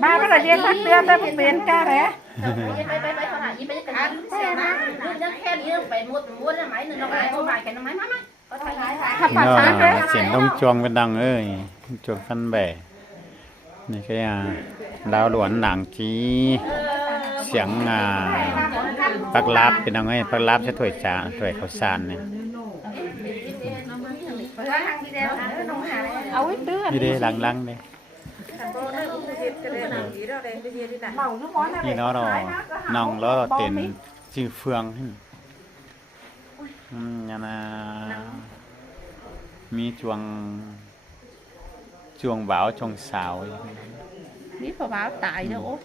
ba cái là riêng phát tiền đây một tiền ca đấyไปขนาดนี้ไปจะกันเสียนะยังแค่นี้ไปหมดม้วนแล้วไหมหนึ่งเราไปเอาไปแค่น้ำไม้มาไหมก็ใช่ เสียงđông chuông bên đằng ơi chuông phân bể này cái đào luận đảng chíเสียงปักลาบเป็นยังไงปักลาบใช้ถ้วยจานถ้วยข้าวสารเนี่ย đi đây lăng lăng đây thì nó rồi nòng nó là tiền chư phương nhà là mi chuông báo chuông xào biết phải báo tại đâu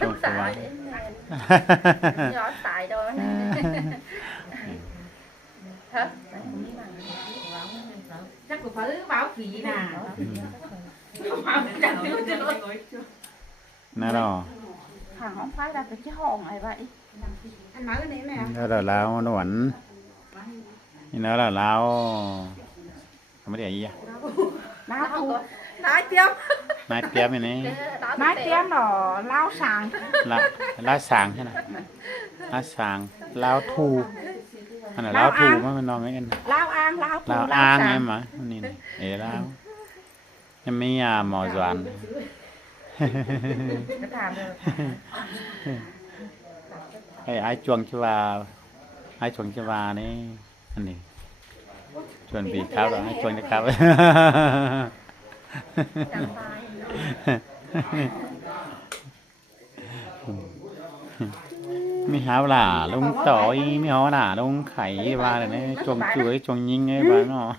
chuông xào nhỏ tại đâu hả chắc cũng phải báo gì nè nó rồi thằng không phải là cái hòn này vậy anh nói cái này nè nó là lao nó vẫn nó là lao không biết gì lao thu nói tiếp nai tiêm này nói tiếng là lao sàng lá sàng thế nào lá sàng lao thu anh là lao thu mới mình nói mấy anh lao an lao thu lao an em mà nhìn này để lao em mới mò doàn ai chuông cho vào ai chuông cho vào đấy anh này chuông bị khao rồi ai chuông cho khao mi háo là lông tỏi mi háo là lông khải ba này này chuông chuối chuông nhinh ấy ba nó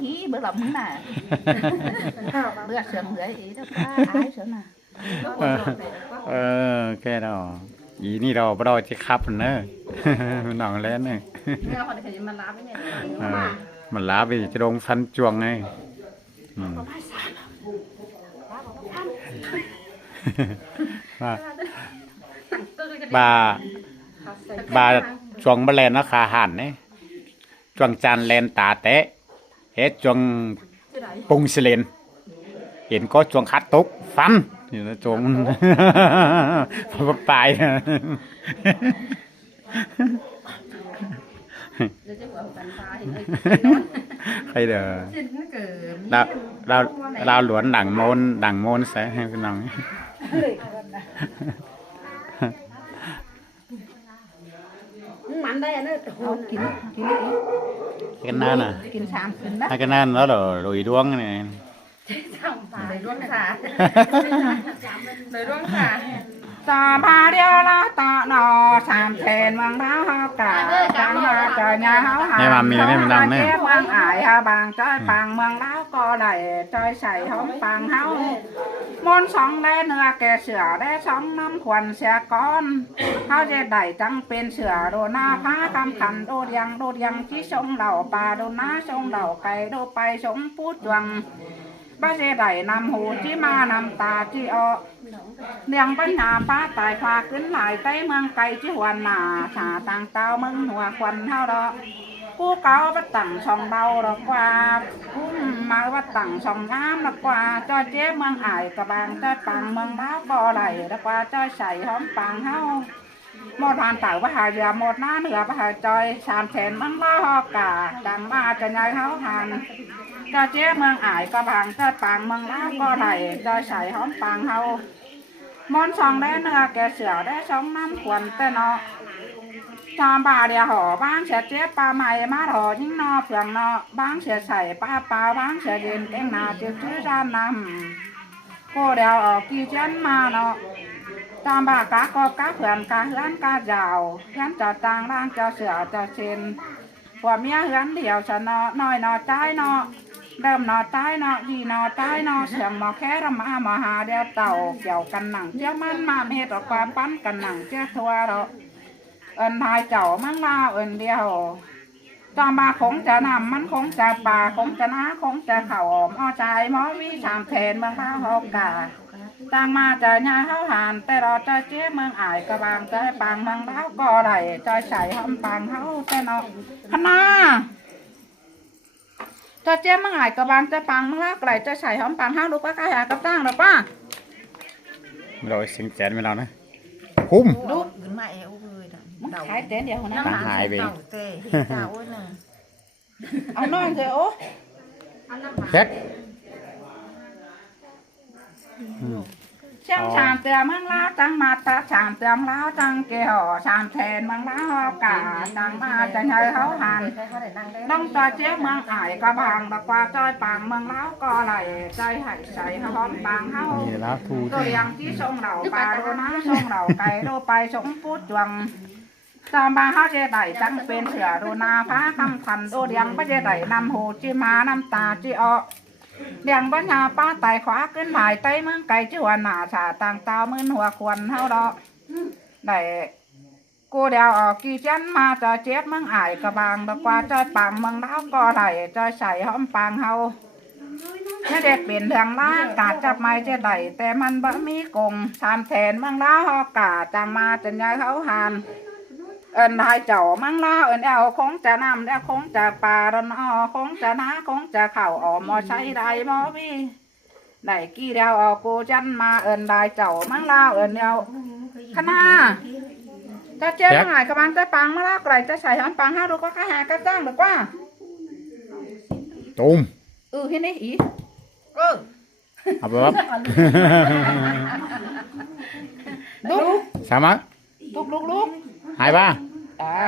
hí bữa lộng nè bữa sườn rưỡi ý đó ai sườn nè cái đó ýนี่เราบ่จะขับนะมันหนองแล้วเนี่ยมันลาไปจะลงฟันจวงไงbà chuồng bà lên nó khá hẳn đấy chuồng chan lên tà té hết chuồng bung xì lên hiện có chuồng khát tốt phắn thì nó chuồng bắt bài hay là đào luận đảng môn sẽ hay cái nào mặn đây nó kín cái nan à kín sám kín đó cái nan nó là đùi đuông này đời đuông xả đời đuông xả ta ba đeo la ta nọ sám thèn mang đá cả trắng hoa trời nhà háo hà chép mang ải hà bằng trời bằng mang đá co đầy trời sảy hóng bằng háo môn sóng đê nửa kẻ sửa đê sóng năm quần xe con háo dê đẩy trắng bên sửa đồ na phá cam khăn đồ điang chí sông đầu bà đồ ná sông đầu cày đồ bay sông pút chuồng ba dê đẩy nằm hồ chí ma nằm tà chí ọ điang bánh nhà phá tài khoa kính lại tây mương cày chí hoàn nà xả tàng tao mưng hùa quần hao đó cú cáo bắt tặng sòng đầu đó qua cú mà bắt tặng sòng ám đó qua cho chế mương ải cả bàn cho bằng mương đá co đầy đó qua cho sảy hóm bằng hao một hoàn tảo bắt hà giờ một ná nửa bắt hà chơi sàn thèn mương lá ho cả đằng ba cho nhai háo hàn cho chế mương ải cả bàn cho bằng mương đá co đầy cho sảy hóm bằng hao món sòng đấy nửa kẻ sửa đấy sống năm quần tên nó cho bà đẻ hổ bán sẽ chết ba mày má hổ những no phường no bán sẽ xảy ba bao bán sẽ đến cái nào chịu chứ ra nằm cô đèo ở kia chân mà nó cho bà cá có cá phường cá hướn cá giàu hướn cho tăng đang cho sửa cho xin của mía hướn điều cho nó nói nó trái nó đơm nó trái nó gì nó trái nó sườn nó khé ra mà hà đeo tàu kiểu cằn nặng chứ man hết rồi qua bắn cằn nặng chứ thua rồi hai chậu mang la điều cho bà khốngจะนำมันคงจะป่าคงจะน้าคงจะเข่าอ้อใจหมอวิสามเพนเมืองข้าวหอกกาต่างมาจะญาข้าวหานแต่เราจะเจี๊ยเมืองอ่ายกระบางใจปังเมืองแล้วก็ไหลใจใส่หอมปังเขาแต่เนาะขนา เจ๊มังไงกระบางจะปังมังลากไหลจะใส่หอมปังห้าวลูกป้าข้าหากระตั้งหรอป้า rồi sinh chén vớiเรานะคุ้ม ลูกขึ้นมาเอวเลยนะ มึงขายเต้นเดียวนะ ตาหายไป เต่าเตะเต่าเลย เอาน้อยเถอะโอ้ เฮ็ด ช่างชามเตือมังลาจังมาตาชามเตือมล้าจังเกี่ยวชามแทนมังลากาจังมาจะใหญ่เขาหันต้องตาเจ๊มังไอ้กระบางตะกว่าจ้อยปังมังล้าก็ไหลใจหายใส่หอมปังเฮา นี่แล้วทู ตัวอย่างที่ทรงเหล่าปลาโดนะทรงเหล่าไก่โดไปสงพูดจวงตามบาเฮาเจไดจังเป็นเสือโดนาฟ้าคำขันโดเดียงบ่เจไดนำหูจิมาน้ำตาจิออเดียงปัญญาป้าไตขวาขึ้นหายไตเมืองไก่จิวันหนาชาต่างตามืนหัวควรเฮาดอกได้กูเดียวออกกี่จันมาจะเจ็บเมืองอายกระบางตะกว่าจะปังเมืองแล้วก็ไหลจะใส่หอมปังเฮาไม่เด็กเปลี่ยนทางล้ากาดจับไม้เจไดแต่มันบ่มีกงทำแทนเมืองแล้วฮอกาจังมาจนยายเขาหานเอินหายเจ้ามังลาเอินเอาคงจะนำแล้วคงจะปลาดอนอคงจะนาคงจะเข่าออมมอใช้ได้มอวีได้กี่เดียวเอากูจันมาเอินได้เจ้ามังลาเอินเอาคณะจะเจ้าหายกระบังจะปังมาลาไกลจะใส่หอมปังห้าดูก็ข้าหากระจ้างหรือว่า ตุ้ม ที่นี่อี เอาไปวับ ลูก sama ลูก hai ba ได้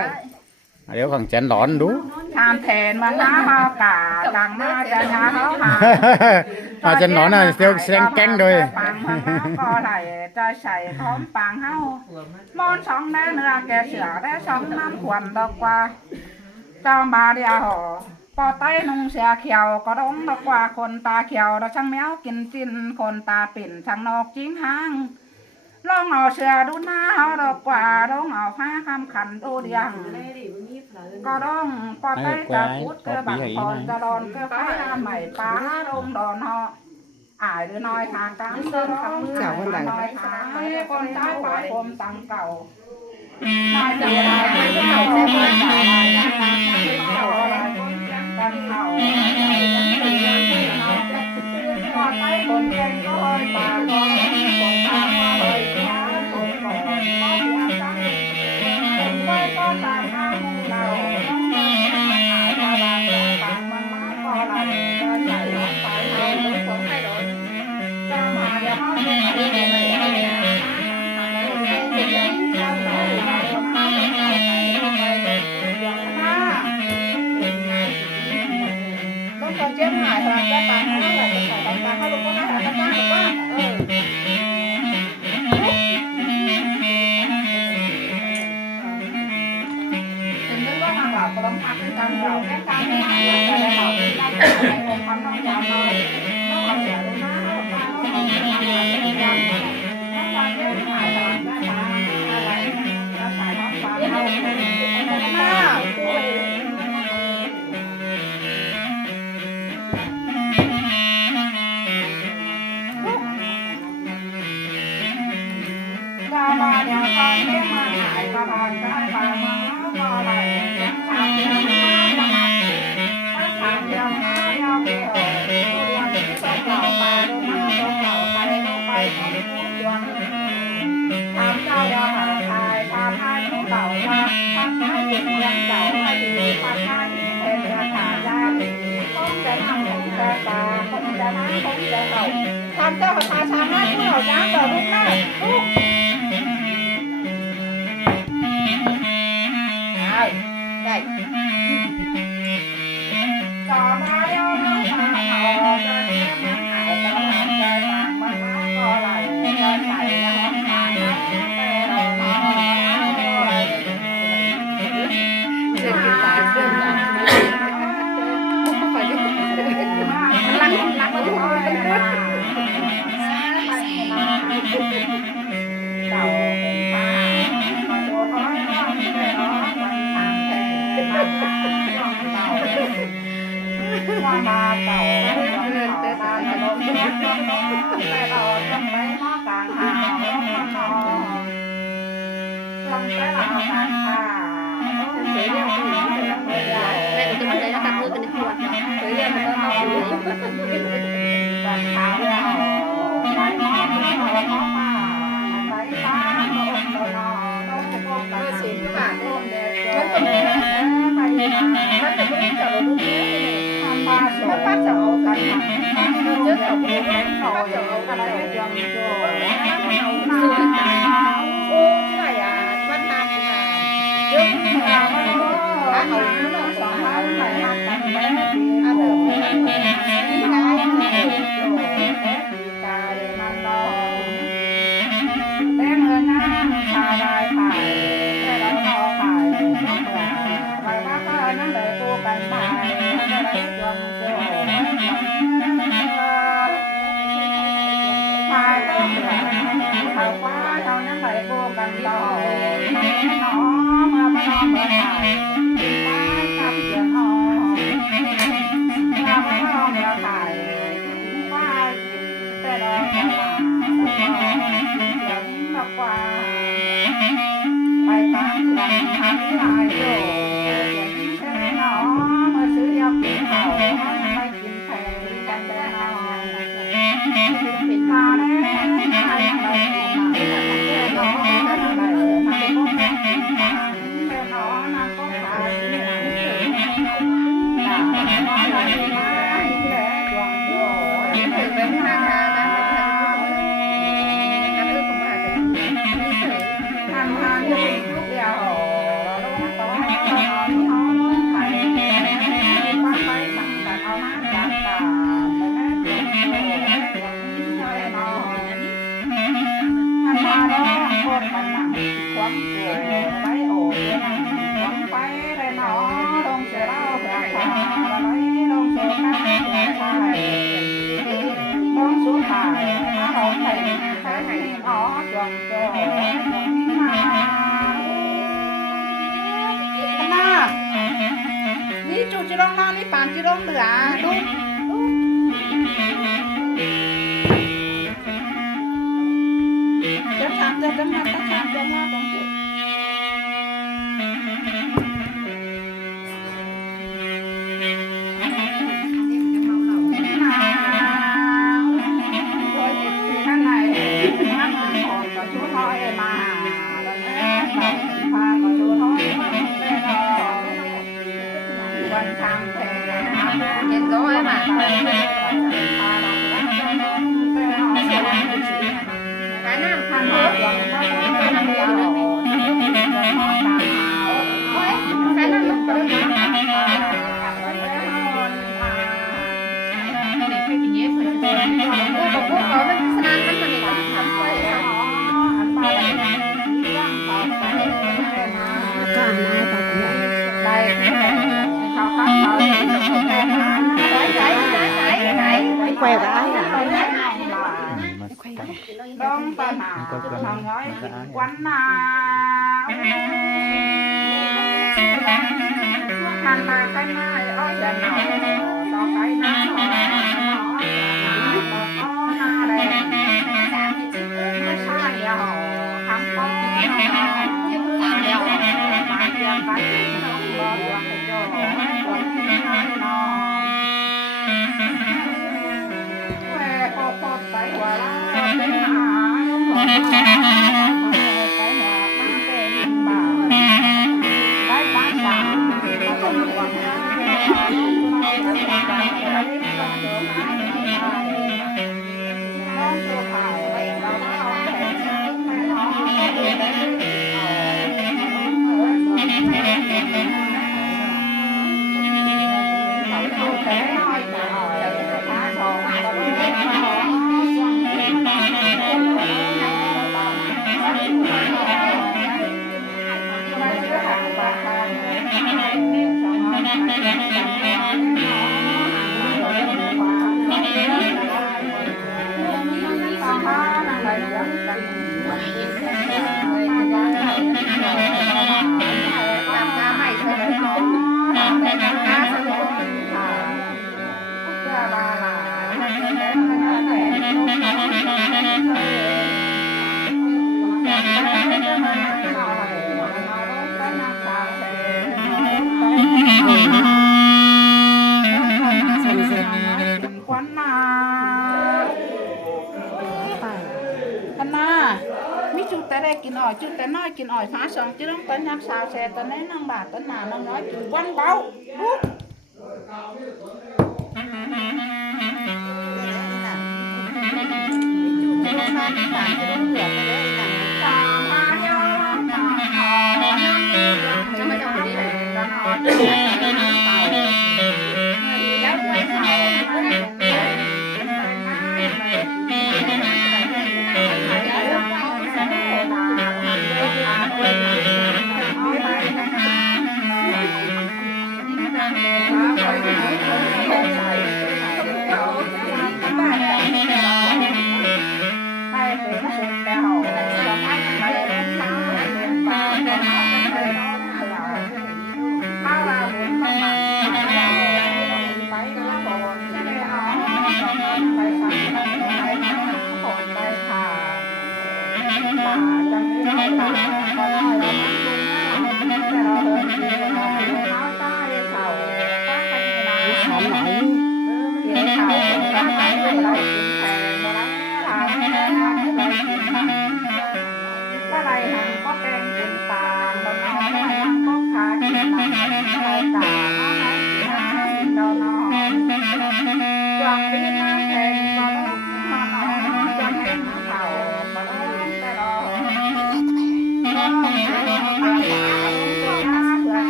nếu còn chén đón đú ทำแทนมาล้าฮอกาจังมาจะยาเขาหา à chén đón là tiêu sen canh rồi ปังมันก็ไหลจะใส่พร้อมปังเฮามอนสองได้เนื้อแกเสือได้สองน้ำขวัญดอกกว่าจอมบาเดียหอปอไต้นุงเสียเขียวก็ร้องดอกกว่าคนตาเขียวเราช่างแมวกินจินคนตาปิ่นช่างนกจิ้งหางลองเอาเสือดูหน้าเฮาดอกกว่าร้องเอาผ้าคำขันดูเดียงก็ร้องปอไต้จะพูดเกลือบักพรจะรอนเกลือฟ้าใหม่ป้าลงดอนหออายหรือน้อยทางการเดินขับมือน้อยทางคนใช้ปลายผมตังเก่าน้อยจะได้ไม่เก่าไม่เก่าเก่ากันเก่าก็ใช้คนเก่งก็อ้อยปากก็คนตาก็อ้อยยาคนก็ก็ยาตั้งคนไว้ก็ตามห้ามูเราหายมาบางมันมาก็ไหลก็ใส่ลงไปเอาลงคนให้โดนจะมาเดี๋ยวเขาจะไปต้องเจ็บหายเราจะตายให้เราจะใส่ตาให้ลูกก็ได้ก็ได้หรือว่าเป็นเรื่องว่าทางเราก็ต้องพักในการเราแค่การให้หายเราจะเราในวงความต้องการเราต้องเอาเสียลูกน้าเราต้องเอาเสียลูกน้าเราต้องการเจ็บหายเราจะตายอะไรจะใส่น้ำตาเรามากมาเดี๋ยวตอนเที่ยงมาหายก็มาได้ปลามาก็ไหลยังทำเดียวมาถ้าทำเดียวมาเดียวไม่ออกตัวเดียวที่ส่งเหล่าปลาลงมาส่งเหล่าไปลงไปของผู้ดวงทำเจ้าเดียวหาทายทำให้ผู้เหล่ามาทำให้เป็นเมืองเก่าให้ดีทำให้เป็นราคายาต้องจะทำต้องจะตาต้องจะน้ำต้องจะเก่าทำเจ้าทาชาให้ผู้เหล่าย้ำต่อลูกแม่ลูกได้ต่อมาเดี๋ยวน้องมาเอาจะเที่ยงมาหายตลอดใจต่างมาก็ไหลจะใส่แล้วหาแต่เราเด็กกินตาเกินรักเต่าปลาโดนน้อยน้อยไม่ร้องว่ามาเก่าแต่ตาจะลงน้องแต่เราต้องไปมอกลางทางน้องน้องต้องไปเราทางทางเสียเรื่องผู้หญิงแม่จะมาได้แล้วตัดมือกันดีกว่าเสียเรื่องมันก็ วันขาวแล้วไปมองไปมองมาไปฟ้าโดนโดนต้องพบกันสิบาทมันก็มีไปมันจะไม่เจอลูกนี้ทำมาสอนป้าจะเอากันเจอกับพวกนั้นหน่อยอะไรยังโจ้โอ้ใช่อ่ะวันนั้นเยอะมากอาหารสองร้านไหนหักกันแม่ดีอาเดิมที่ไหนกายมันรอแต่เมื่อนั้นชาลายผ่ายแต่เรารอผ่ายต้องเปล่าไปว่าก็นั่งเลยกูกันไปก็เลยจวงโจ้ผ่ายก็เปล่าเขาว่าเรานั่งเลยกูกันรอน้องมาบ้านเมื่อไหร่ไปกับเดือนหอมาบ้านเมื่อไหร่ว่าแต่เราจะมาไปตามหลังทางลายโยใช่ไหมหนอมาซื้อยากินเขาไม่กินแพงกันแล้วมาแล้วใครอะไรแต่หนออะไรมาเป็นพวกแม่แต่หนอนางก็ขายที่หลังถึงด่าอะไรมาที่แหลกวางโย่ถึงเป็นทางการนะเดียวต้องห้องไทยว่าไปสั่งแต่เอามาจากตาไปแม่เด็กโอ้ใช่นอนทำมาแล้วโคตรมันหนักความกลัวไปโอ้ยความไปเลยหนอลงเสือเล่าเผื่อขาไหลลงเสือข้าเผื่อชายลงสู่ถ่ายมาหอมไทยใช้ให้หนอจวงโจ้นี่จูจิรงนอนนี่ปานจิรงเหลือดูจะทำจะทำมาจะทำจะมาต้องจุดข้างในน้ำมันหอมกับชูท้อยมาแล้วแม่ตัดพากับชูท้อยแม่รอวันทางแพงเห็นก็ไอ้หมาไปพาเราแล้วจะน้องแม่หอมหาน้ำทางเยอะไปน้ำเดียวหอมตามหาโอ้ยใช้น้ำมันเปิดน้ำตาบอกพวกเขาเป็นสนานมันมันก็ทำไปอันไปร่างเขาไปก็อ่านได้ปะเนี่ยได้เขาคัดเขาแค่มาไหนแขวกอะไรอ่ะต้องตาหนาทางน้อยวันหนาหันมากันมาอ้อยจะหนาวต่อไปหนาวไม่ใช่หรอกทำก็เดียวมาเดียวไปน้องรอดวงโจ้วันนี้นอนแหวกพอไปหัวเราเป็นหาไปหัวมาเป็นบ่าวได้บ้านสาวเขาต้องหวังนะเราจะไปเราจะหาน้องโจ้ขายเราเอาแต่ไม่น้องเขาแต่น้อยแต่หาทองเราไม่ทองOh đây kín ỏi chút cái nói kín ỏi phá xong chứ không tới nhắc sao xe tới đấy năng bà tới nào năng nói kín quăng bao hút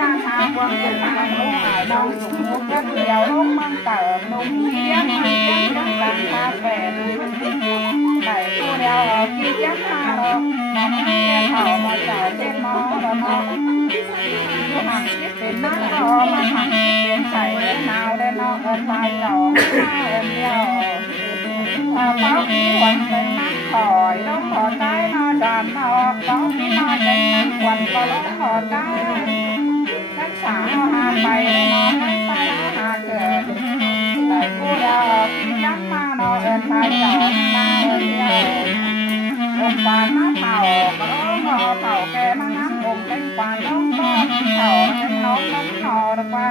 มาชาควงเป็นทางลูกหายน้องสุมุกเดียวลูกมังเติมนมเลี้ยงเลี้ยงจังหวัดคาเฟ่ไก่ตัวเดียวกินยักษ์มาหรอกน้องแก่เผามาจ่ายเจ็ดมอแล้วน้องผู้หักคิดเป็นน้ำรอมาหักเป็นไข่เล่นนาวได้น้องเอิญไปจ่อเอิญเดียวเป้าที่หวังเป็นนักถอยต้องถอดใจนอดานนอกเป้าที่นอเป็นนักควันก็ต้องถอดใจนักสาวหาไปนอนนักไปหาเกิดแต่ผู้เดียวยักมานอเอิญไปจ่อมาเอิญเดียวองค์ปานน้าเผาก็ต้องรอเผาแกมางั้นองค์เป็นปานน้องน้องเผาเป็นน้องน้องนอหรือว่า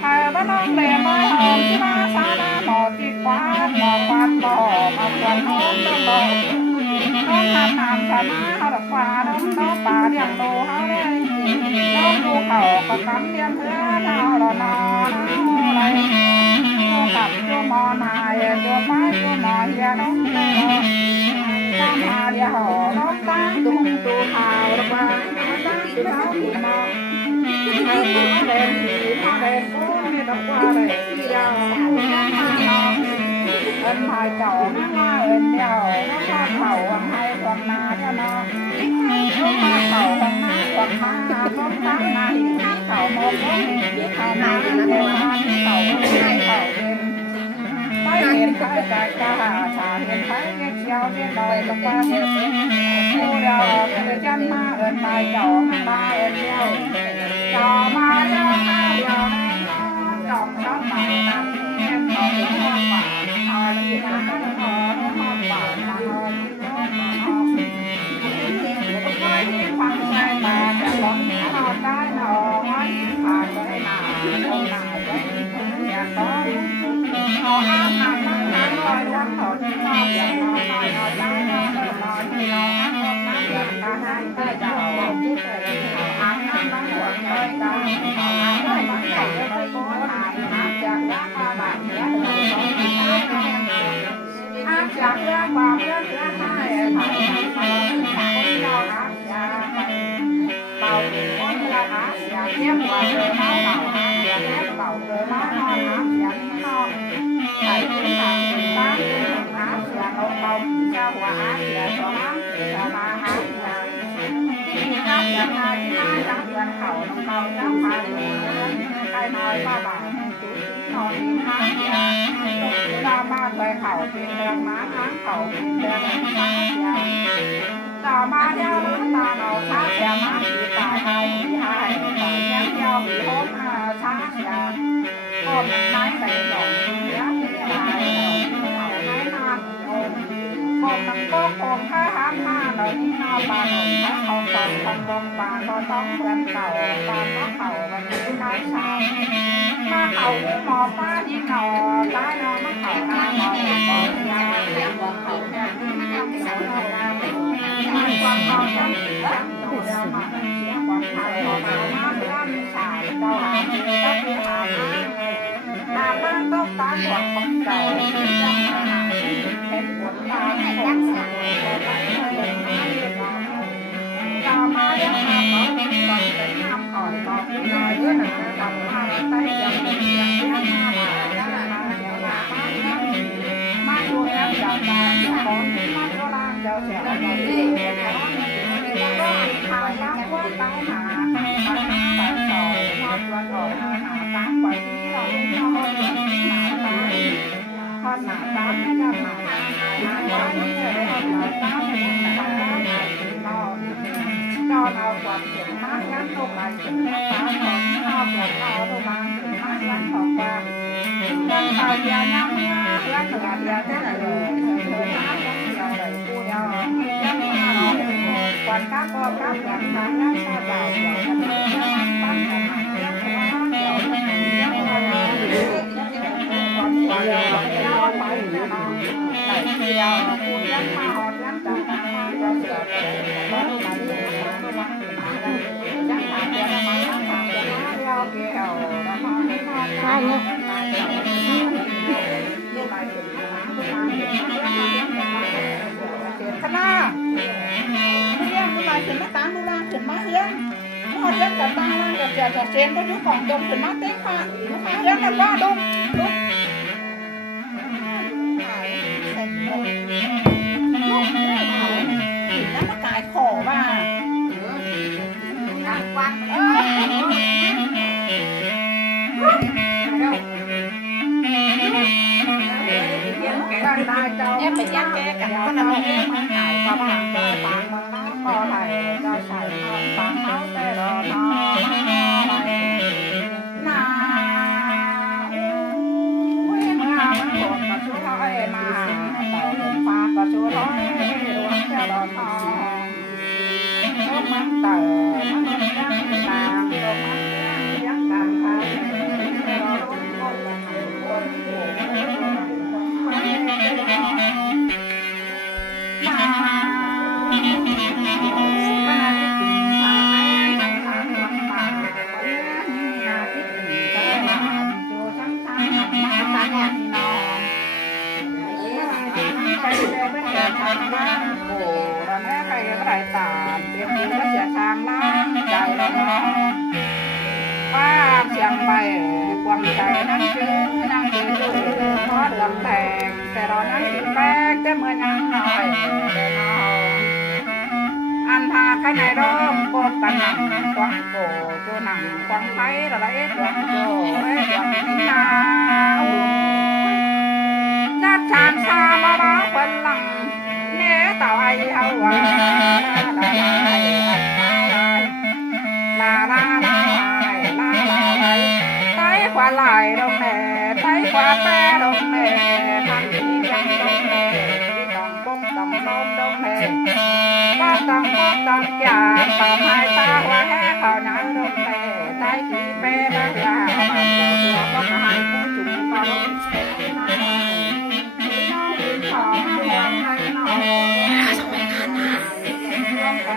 ใครบ้านน้องเลี้ยงมาหอมที่มาซาดาหมอที่กวาดหมอควันต่อมาควันน้องต้องรอน้องทำนามชนะเขาดอกฟ้าน้องน้องป่าเรียงโตเขาเลยน้องดูเขาก็กำเรียนเพื่อนเอาละนอนอะไรดูกับดูมอนายดูไม้ดูมอเฮียน้องเลี้ยงตามหาเดียวน้องตั้งดูดูข่าวดอกฟ้าตั้งดูเขาดูมอไอ้ตัวเล่นตัวเล่นก็ไม่ต้องว่าเลยที่ยาวเอิญพายเจ้าหน้าเอิญเดียวน้องมาเผาวังไทยวังนาเนี่ยน้องน้องมาเผาวังนาวังนาน้องตั้งนาหินเผาโมกเผานาเดินมาเผาไม่เผาเองไม่เห็นใครใจกล้าชาเห็นใครเชี่ยวเรียนลอยกับป้าเห็นผู้เดียวเป็นจันมาเอิญพายเจ้ามาเอิญเดียวเจ้ามาเจ้ามาเดียวจอมน้องมาตามเงี้ยน้องน้องป่าเอาที่น้องน้องน้องป่าน้องน้องน้องก็ที่ฟังใจมาแต่ร้องน้องได้น้องผ่านไปหนาน้องหนาไว้อยากร้องน้องห้ามนานนานลอยวันถอดน้องอยากน้องน้อยน้อยได้น้องน้อยที่น้องน้องน้องอยากการให้ได้เจ้าอ่างน้ำน้ำหัวเลยเจ้าอ่างได้มันใหญ่เลยโค้ดอ่างน้ำจากน้ำมาบาดเนื้อเลยอ่างจากเรื่องความเรื่องเรื่องให้ผ่านไปคนเจ้าน้ำยาไปเป่าคนเจ้าน้ำยาเทียบกว่าเธอเมาเป่าน้ำยาเทียบเป่าเธอเมานอนน้ำยาที่นอนใส่ที่ทางบ้านที่น้ำยาเอาเป่าเจ้าหัวอ่างยาสองน้ำจะมาอ่างยาที่น้ำยาหน้าที่น้ำจังเดือนเขาลงเป่าเจ้าพายใครน้อยมาบ่ายนอนห้างยาตามาเคยเขาเป็นเดือนม้าห้างเขาเป็นเดือนม้ายาตามาเย้าตาเราช้าแก่ม้าสีตาไทยสีหายตาแย้มเย้าสีโหดช้ายาก้มไม้ใส่ดอกเลี้ยงที่ลายเขาไม้นานก้มมันก็โกข้าห้ามห้าเราที่นาปานหนุ่มถ้าเขาฟังฟังลงปานก็ต้องเพื่อนเก่าปานก็เข่าวันนี้น้อยชามาเข่าหมอป้าที่หนอป้านอมาเข่าหน้าหมอหมอยาเลี้ยงหมอเข่าแค่ที่ไม่ยังเสาหน้ามาความเข่าจังจังดูเดียวมาเสียความเข่ามามาเพื่อนสายเจ้าหาเจ้าที่หามาบ้านต้องตาหวังของเจ้าจังมาเป็นผลตาจังสังต่อมาเรื่องทำของเป็นก่อนเป็นทำก่อนบอกที่น้อยด้วยนะทำมาไปยังเป็นยังที่มามาดูแล้วเจ้าตาของที่มาโบราณเจ้าเสียแล้วนี่ก็ทำบ้างว่าตายหาตายหาตายต่อมาชวนออกมาหาตามไปที่เราไม่ชอบหาตายทอดหนาตามไม่ได้หนาหนาตามไม่ได้ทอดหนาตามไม่ได้ทอดหนาตามจอเอาความเจ็บมากงั้นตัวไปเจ็บแค่ตาของเอาปวดเอาตัวบางเจ็บมากงั้นของว่ายังตายยายังเมื่อยังเหลือยาแค่ไหนเลยเธอน้ำยังเดียวเลยกูเดียวยังมาเราควันก้าก็ก้าหลังมายังชาดาวเดียวยังปั้นกันยังหัวเดียวยังหัวความเดียวเราไปเดียวไหลเดียวกูยังมาหอดยังจับมาจะเสือรถไหลยังหาเดียวมายังหาเดียวเกี่ยวแล้วมาไม่มองใช่เนาะคณะเรียนผู้ใหญ่ถึงมาตามผู้ล่างถึงมาเรียนพอเรียนกับตาล่าง giờ giờ trên có những còn đông thì nó tết hoa rất là qua đông đúng nó cài khổ mà quăng em phải dắt cái cảnh con nào em hải có bằng cho bằng có thầy cho thầy bằng máu tê đó nó na ui mà một có chú nói mà tàu đường pha có chú nói luôn cái đó nó mắm tờ nó mắm càng đồ mắm dắt càng chẳng bày quăng tay năng chứ có được đènแต่เรานั่งกินแป้งแต่เมื่อนั่งหน่อยอันทาข้างในร่มโบกกันหนังกวางโกตัวหนังกวางไทยอะไรกวางโกกวางที่นาจัดฉากชามาบ้าคนหลังเนื้อต่อไอ้เฮาว่าลาลาลาลาลาลาไต้ขวาไหลลงแม่ไต้ขวาแปรลงแม่พันที่ยังลงแม่ต้องก้มต้องโน้มลงแม่ก็ต้องก้มต้องจ่าต่อไม้ตาหัวแห่เขาหนังลงแม่ไต้ขี้แปรบ้าลาตัวก็หายผู้จุ่มก็ลงของรวมให้หน่อยรวมก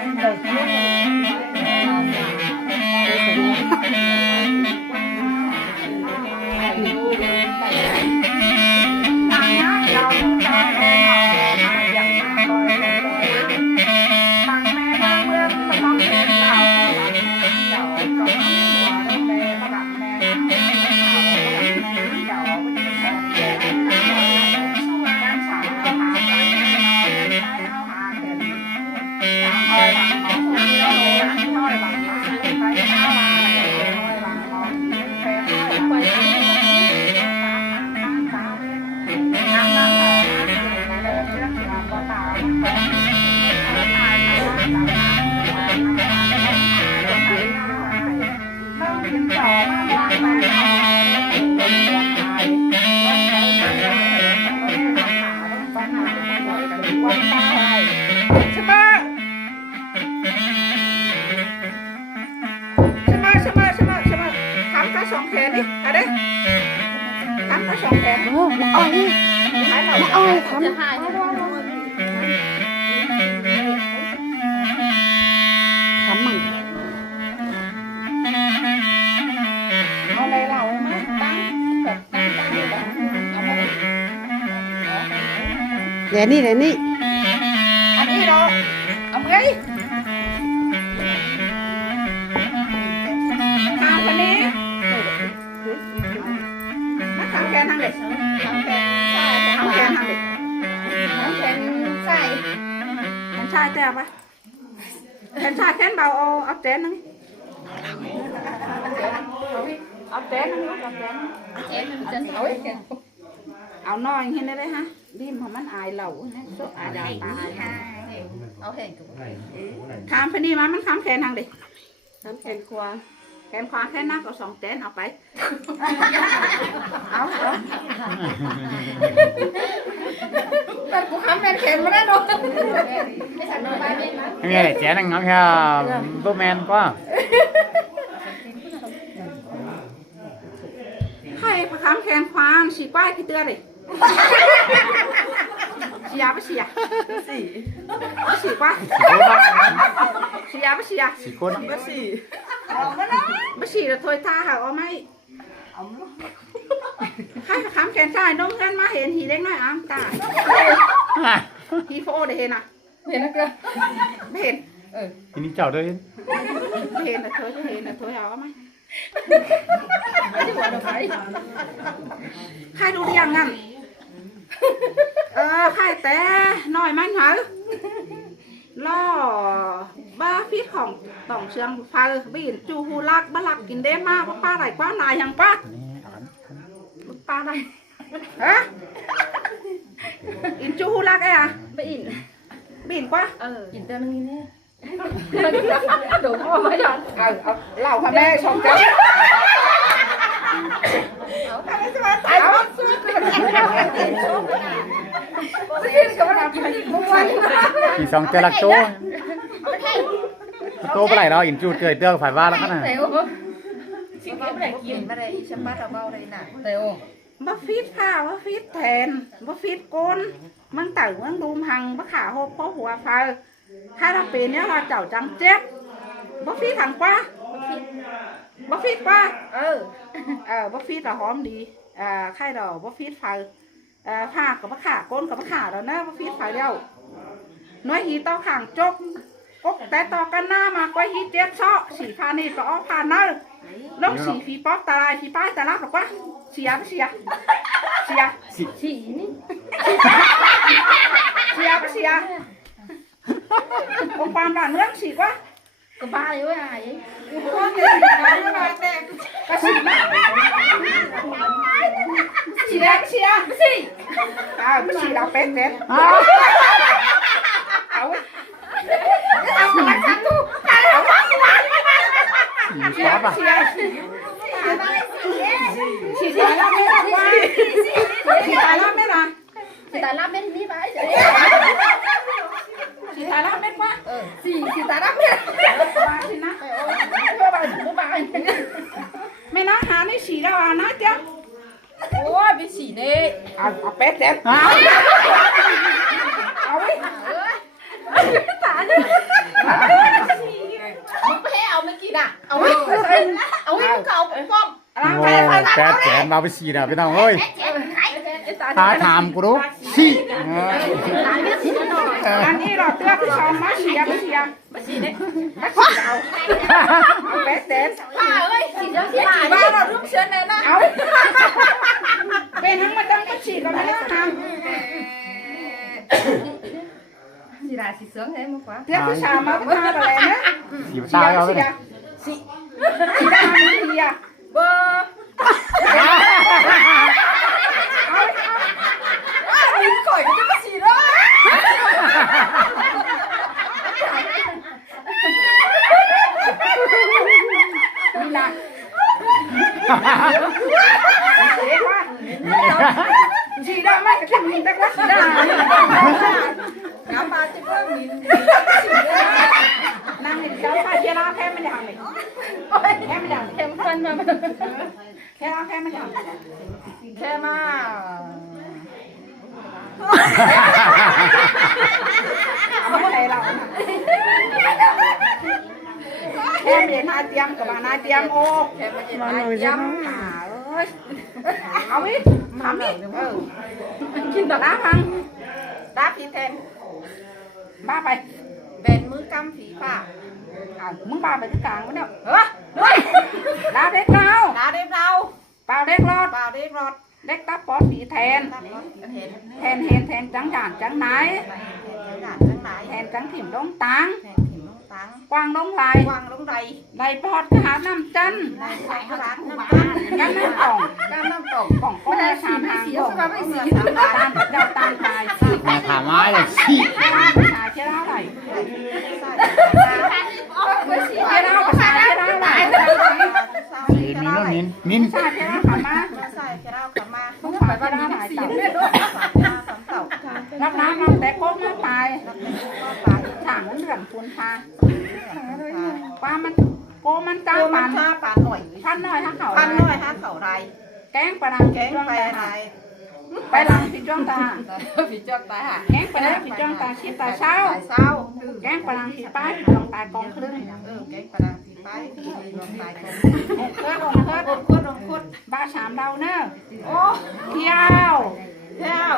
ันสองแขนดิอะไรทำก็สองแขนโอ้ละอ้อยละอ้อยทำมั่งเอาอะไรเราไหมตั้งแบบตั้งเดี๋ยวนี่อันนี้เราเอาไงทางคนนี้ทำแกนทางเด็กทำแกนทางเด็กทำแกนใส่แขนชายแจ่ปะแขนชายแขนเบาเอาเต้นนึงเอาเต้นนึงเอาเต้นเอาน้อยเห็นได้ฮะดิมมันอายเหล่าเนี่ยโซ่อายตายเอาเห็นทำไปนี่มันทำแขนทางเด็กทำแขนขวาแขนขวาแค่นักก็สองเต้นเอาไปเอาแต่กูทำเป็นเข็มไม่ได้โดนไม่มีอะไรเจ๊นั่งงับแค่บูแมนก็ให้ประคำแขนขวาสีป้ายกี่เตือนเลยเสียไม่เสียสีป้ายเสียไม่เสียสีก้นไม่สีไม่สีเราถอยท่าหาเอาไหมให้ประคำแขนซ้ายน้องกันมาเห็นหีเล็กน้อยอ้ามตาฮีโฟได้เห็นอ่ะเห็นนะเกินไม่เห็นทีนี้เจ้าด้วยไม่เห็นนะเธอเอาไหม ไม่ใช่หัวหนูไป ใครดูเรียงงั้นใครแต่น้อยมันเหรอล่อบ้าพิษของต่องเชียงไฟบินจูฮูลักบ้าลักกินได้มากว่าป้าไหนกว่านายยังป้าป้าไหนฮะอินจูฮูลักไอ้อะ ไม่อิน บินกว่า อินเตอร์นึงนี่เนี่ยดูพ่อไม่ยอม เอาเหล่าพ่อแม่ชมกันกี่สองเจลักโตโตไปไหนเราอินจูเจอเตื้อฝ่ายว่าแล้วกันนะ เต๋อชิ้นนี้ไม่ได้กินไม่ได้ฉันบ้าเราเบาเลยนะเต๋อ บ่ฟีดค่ะบ่ฟีดแทนบ่ฟีดก้นมันเต่ามันดูมหังบ่ขาหกพ่อหัวไฟถ้าเราเป็นเนี่ยเราเจ้าจังเจ็บบ่ฟีดหังกว่าบ่ฟีดกว่าบ่ฟีดเราหอมดีไข่ดอกบ่ฟีดไฟผ้ากับบ่ขาก้นกับบ่ขาแล้วนะบ่ฟีดไฟเดียวน้อยหีต่อข่างจกกแต่ต่อกันหน้ามาก็ฮีเจ็บซ้อสีพานี่ก็อ้อพาเนอน้องสีฟีป๊อกตาลายฟีป้ายตาลับหรอกวะเสียนี่ ฉี่นี่ เสียองค์ความด่านเรื่องฉีกวะ ก็บ้าอยู่ไอ้ ก็ฉีกนะเสียฉีเราเป็นเอาฉีดแล้วไม่ละว่าฉีดแล้วไม่ละ ตาลับเม็ดนี้ไป ฉีดแล้วไม่ว่า สี่ตาลับเม็ด ว่าสินะ เพื่อไปถึงบ้าน ไม่น่าหาในฉีดแล้วนะเจ้า โอ้ยไปฉี่เนี่ย เอาเป็ดเด็ดเอาไว้ ตาเนี่ยมึงไปให้เอาไม่กินอ่ะเอาไว้เอาไว้เก่าป้อม โอ้แกนมาไปสีนะพี่น้องเอ้ยตาถามกูรู้สี อันนี้เราเตือนผู้ชมมาเชียร์มาฉีดเนี่ยมาฉีดเอาเป็ดเด็ด ป้าเอ้ยฉี่แล้วฉี่บ้าเรารูปเชิญเลยนะ เอาเป็นทั้งมาตั้งมาฉีดเราไม่ได้ทำ ฉี่ได้ฉี่เสืองให้มึงกว่า เทียบผู้ชายมาผู้ชายอะไรนะ สีตาเอาไปเลย ฉีดได้ไม่ดีอ่ะ เบอร์มีข่อยก็จะมาฉี่แล้ว นี่นะฉีดได้ไหมก็ฉีดได้ก็ฉีดได้ น้ำมาจะเพิ่มนิด นั่งเห็นเจ้าชายเจ้าแค่ไม่ได้เลยแค่ไม่ได้ เข้มข้นมา แค่ไม่ได้ แค่มา เอาไม่ได้เราแค่เบียนนาเตรียมกับนาเตรียมโอ้ แค่มาเย็นมาย้ำ เอาวิทำวิกินต่อน้ำพัง รับพิเทน บ้าไป เป็นมือกำผีป่า มึงบ้าไปที่กลางวะเนี่ยลาเด็กเรา ดาเด็กเรา เปล่าเด็กรอด เปล่าเด็กรถ เด็กตับปอดผีแทน เห็น แทนจังด่านจังไหน หลานทั้งหลาย แทนจังถิ่มดงตัง แทนถิ่นน้องตัง กวางดงไหล วางลงใด ไหลปอดหาน้ำจัน ในใส่ขรักน้ำตาล กันน้ำกล่อง ก้ามน้ำตก กล่องก็ได้ชามทางกล่องตามเดาตามตาย มาถามว่าเลยสี ชาเชื่ออะไรเชื่อเราชาเชื่ออะไร สีมีโน่นนิน ชาเชื่อเรามา ใส่แค่เรากลับมา ต้องไปบ้านหายต่อรับน้ำรับแต่โค้งน้ำตายฉางเลื่อนคุณพาป้ามันโกมันจ้า มั ปั น น ท่าปานหน่อย พันน้อยทั้งเขา พันหน่อยฮะเขาไร แกงปลาดัง แกงไปอะไร ไปลังผิดจ้องตา ผีจอกตายฮะ แกงปลาดังผิดจ้องตาชิดตาเช้า เศร้า แกงปลาดังผิดป้ายผิดจ้องตากองครึ่ง แกงปลาผีไปผีลงตายคน เพื่อลงเพื่อ คุดคุด บ้าชามเราเนอะ โอ้ เที่ยว เที่ยว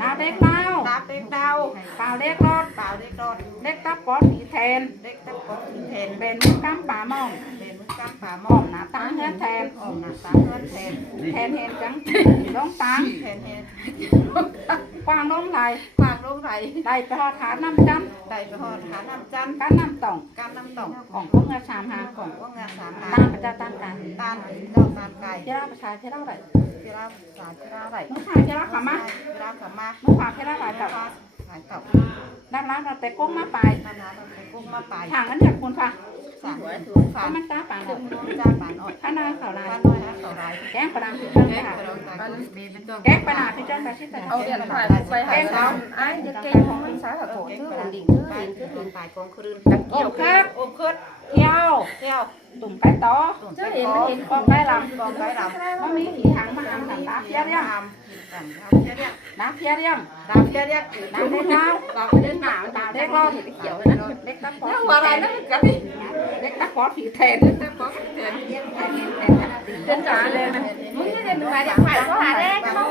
นาเด็กเต้า ตาเด็กดาว เป่าเด็กรอด เปล่าเด็กรอด เด็กตับก้อนผีแทน เด็กตะกอนแทน เป็นมือกำป่ามอง เป็นมือกำป่าหม ม อ อง งหน้าตาเงินแทน ออกหน้าตาเงินแทน แทนเห็นจังลงตัง แทนแทน กวางลงไหล ความรู้ไร ได้ไปหอดฐานน้ำจัน ได้ไปหอดหาน้ำจัน กันน้ำต่อง การน้ำตก ของพวกเงาชามหาของ ว่างานสาม ตามประจาตามการ ตานเจ้าตานไก่ เจ้าประชาเจ้าไหล ที่ราสารที่ราไร เมื่อขาเจ้าขามา ที่ราสัมมา เมื่อขาเจ้าไหลกับ หายกับ ด้านล่างเราแต่ก้มมาไป ตานนั้นไปกุ้งมาไป ทางนั้นอยากคุณค่ะ สารหัวถูก ก็ ฝาน มันตาป่าหน่ ตึ อย งน้องจ้าปานอ่อย ข้านาเขาลาย บ้านน้อยนะเขาไร แกงประดังที่จัง แก ค่ะ ไปลองตายมีเป็นตัว แกงประดังที่จังค่ะที่แต่ เอาเรียนผ่านไปหาเช้าไอ้จะเก่งของมันสายหัวโถชื่อมันดิ่งชื่อดิ่งคือถึงตายกองคืน โอ้ครับ โอ้คืน เที่ยว เที่ยว ตุ่มไก่ต่อ เจ้าเห็นไม่เห็น กองไก่ล กองไก่ดำ ำมันมีขี่หางมาหางหนังดาเพี้ยเรียง กันเพี้ยเรียก ดาเพี้ยเรียง ดาวเพี้ยเรียก ดาเด็กเท้า ดาวเรียกหนาวดาวเรียกร้อนเขียวนะ เด็กตะปอ แล้วอะไรนะกันนี่ เด็กตะปอผีแทน แต่ก็เห็น เดินจ๋าเลยนะ มึงจะเดินไปเดี๋ยวไปก็หาได้เข้า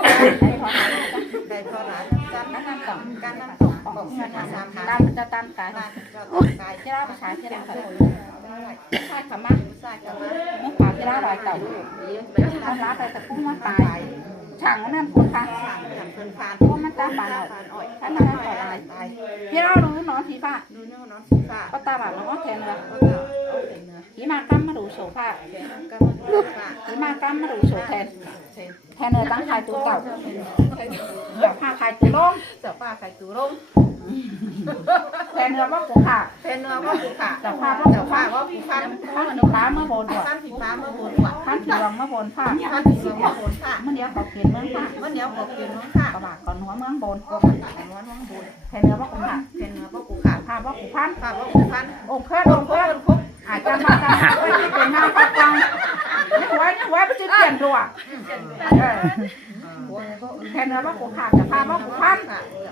ได้เท่าไหร่การน้ำตกการน้ำตกของสถานสามหา ตามจะตันกาย การกาย ที่ราประชาที่ราค่ะ ใช่ค่ะมาใช่ค่ะมา เมื่อขาที่ราลอยเต่าทำร้านแต่ตะพุ่งมาตายช่างนั่นคุณค่ะ ผ่านผ่านเพิ่นผ่าน เพราะมันตาป่าหน่อย ผ่านอ่อย ถ้า ผ่าน ทำ อ่ ให้ อย ต่อลาย ตาย ที่เรารู้นอนสีฟ้า ดูเนื้อน้องสีฟ้า ก็ตาบาดน้องแทนเลย ก็จะเอาเป็นเนื้อ ผีมากำมาดูโฉผ้า กันมาฟ้า ผีมากำมาดูโฉแทนแทนเนอตั้งขายตัวเก่าแบบผ้าขายตัวล้ม เสือป้าไก่ตูร่ม แทนเนอว่ากูขา เป็นเนื้อว่าผูกขา แต่ผ้า เสือป้าว่าผูกพัน ผ้าผีฟ้าเมื่อบนหัว พันผีฟ้าเมื่อบนหัว ผ้าผีรองเมื่อบนผ้า พันผีฟ้าเมื่อบนผ้า เมื่อเดียวเขาเขียนเมืองผ้า เมื่อเนี้ยบอกกินน้องผ้าก ระบาดก่อนหัวเมืองบน ก็ผัดไก่ม้วนน้องบุญ แทนเนอว่ากูขา เป็นเนื้อว่าผูกขา ผ้าว่ากูพัน ผ้าว่าผูกพัน องค์เคลื่อนองค์เคลื่อนอาจจะมาทำให้เป็นหน้าปักฟังนี่ไว้ไปซื้อเปลี่ยนตัวแทนเนอว่ากูขาแต่ผ้าว่ากูพัน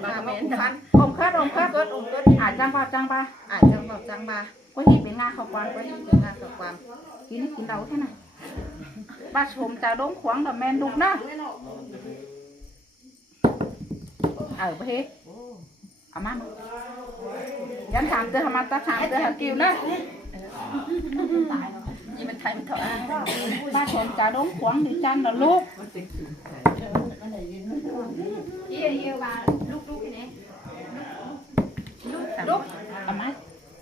ผ้าว่าผูกพัน องค์เคลื่อนองค์เคลื่อน เกิดองค์เกิด อาจจังป่าจังป่า อาจจะบอกจังมา ก็ฮีเป็นงาเขากวาง ก็ยิ่งเป็นงานกับความ กินกินเดาเท่าไหร่บ้าชมจะดงขวางกับแมนดุกนะไปเฮ้เอามายันถามเตือนมาตาถามเตือนกิวนะ ยี่มันไทยมันเถอะ บ้าชมจะดงขวางดิจันนะลูก ยี่มาลูกนี่ลูก เอามา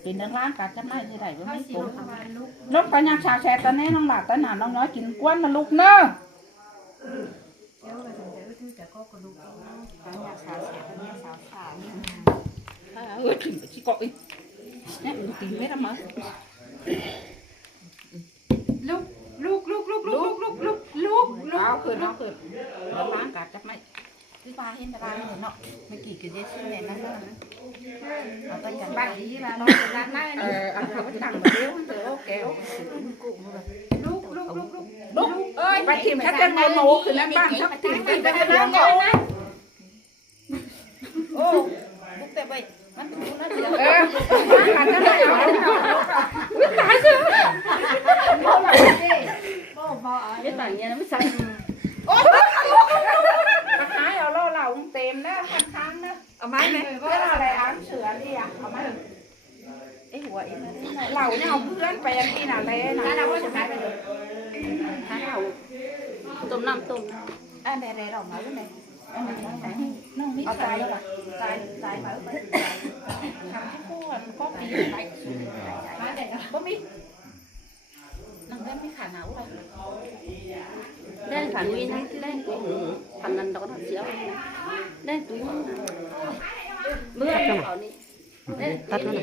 กินเนื้อร้านกัดจะไม่ที่ไหนก็ไม่ปุ๊บลูกไปยังชาแชร์ตอนนี้น้องหลาตอนหนาน้องน้อยกินกวนนะลูกเนอะถึงไปที่เกาะอีกเนี่ยตีไม่ทำมั้งลูกเอาคืนเอาคืนแล้วล้างกัดจะไม่ ที่บ้านเห็นร้านเนาะไม่กี่กิโลชิ้นเนี่ยนั่นนะเอาไปกัน บ้านนี้ละน้องร้านไหนเอาเขาจะตั้งมาเลี้ยวเถอะโอเคลูกเอ้ยไปถิ่มชักจะเงินหนูคือแล้วบ้านชักถิ่มจะเงินหนู โอ้ลูกแต่ไปมันถูกนะเสีย ขันจะได้เอาตายเสือ ไม่ต่างเงี้ยไม่ใส่ ตะไคร้เอาล่อเหล่าเต็มนะค้างนะ เอาไม้ไหม เพื่ออะไรอ้างเสือดิอ่ะเอามาไอหัวไอ้เหล่าเนี่ยเอาเพื่อนไปยันที่น่ะเลยนะเราก็จะไปเลยถ้าเรา ต้มน้ำต้ม อันใดๆเรามาแล้วไหนน้องมีใจใจมาไปทำให้พวกก็ปีไปก็มีนั่งเล่นไม่ขาหนาวเลย เล่นขันวินให้เล่นตุ้ยขันนันดอกเสียวเล่นตุ้ยเมื่อเอานี่เล่นตัดมัน